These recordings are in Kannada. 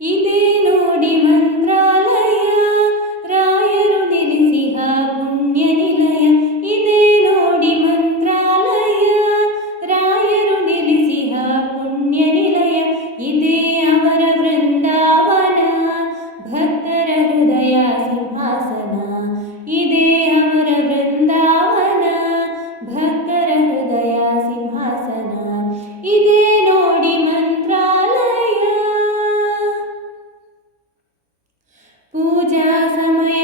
ಇದೇ ನೋಡಿ ಮಂತ್ರಾಲಯ, ರಾಯರು ನೆಲೆಸಿಹ ಪುಣ್ಯ ನಿಲಯ. ಇದೇ ನೋಡಿ ಮಂತ್ರಾಲಯ, ರಾಯರು ನೆಲೆಸಿಹ ಪುಣ್ಯ ನಿಲಯ. ಇದೇ ಅವರ ವೃಂದಾವನ, ಭಕ್ತರ ಹೃದಯ ಸಿಂಹಾಸನ. ಇದೇ ಅವರ ವೃಂದಾವನ, ಭಕ್ತರ ಹೃದಯ ಸಿಂಹಾಸನ. ಇದೇ ನೋಡಿ ಮಂತ್ರಾಲಯ. ಪೂಜಾ ಸಮಯ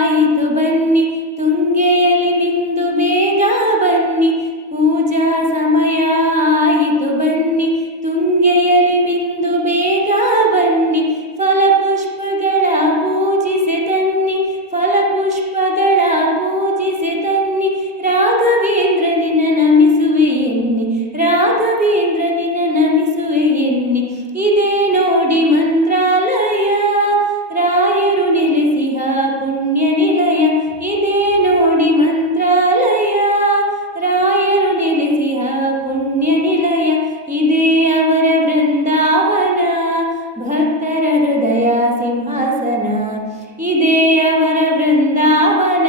ಆಯಿತು ಬನ್ನಿ, ತುಂಗೆಯಲ್ಲಿ ಮಿಂದು ಬೇಗ ಬನ್ನಿ. ಪೂಜಾ ಸಮಯ ಆಯಿತು ಬನ್ನಿ, ತುಂಗೆಯಲ್ಲಿ ಮಿಂದು ಬೇಗ ಬನ್ನಿ. ಫಲಪುಷ್ಪಗಳ ಪೂಜಿಸೆ ತನ್ನಿ, ಫಲಪುಷ್ಪಗಳ ಪೂಜಿಸೆ ತನ್ನಿ. ರಾಘವೇಂದ್ರ ನಿನ್ನ ನಮಿಸುವೆ ಎನ್ನಿ, ರಾಘವೇಂದ್ರ ನಿನ್ನ ನಮಿಸುವೆ ಎನ್ನಿ. ಇದೇ ನೋಡಿ ಮಂತ್ರಾಲಯ, ರಾಯರು ನೆಲೆಸಿಹ ಪುಣ್ಯ ನಿಲಯ. ಇದೇ ನೋಡಿ ಮಂತ್ರಾಲಯ, ರಾಯರು ನೆಲೆಸಿಹ ಪುಣ್ಯ ನಿಲಯ. ಇದೇ ಅವರ ವೃಂದಾವನ, ಭಕ್ತರ ಹೃದಯ ಸಿಂಹಾಸನ. ಇದೇ ಅವರ ವೃಂದಾವನ,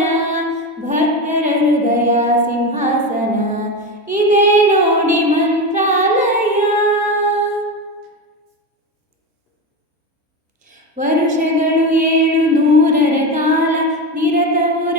ಭಕ್ತರ ಹೃದಯ ಸಿಂಹಾಸನ. ಇದೇ ನೋಡಿ ಮಂತ್ರಾಲಯ. ವರುಷಗಳು 700 ಕಾಲ ನಿರತವು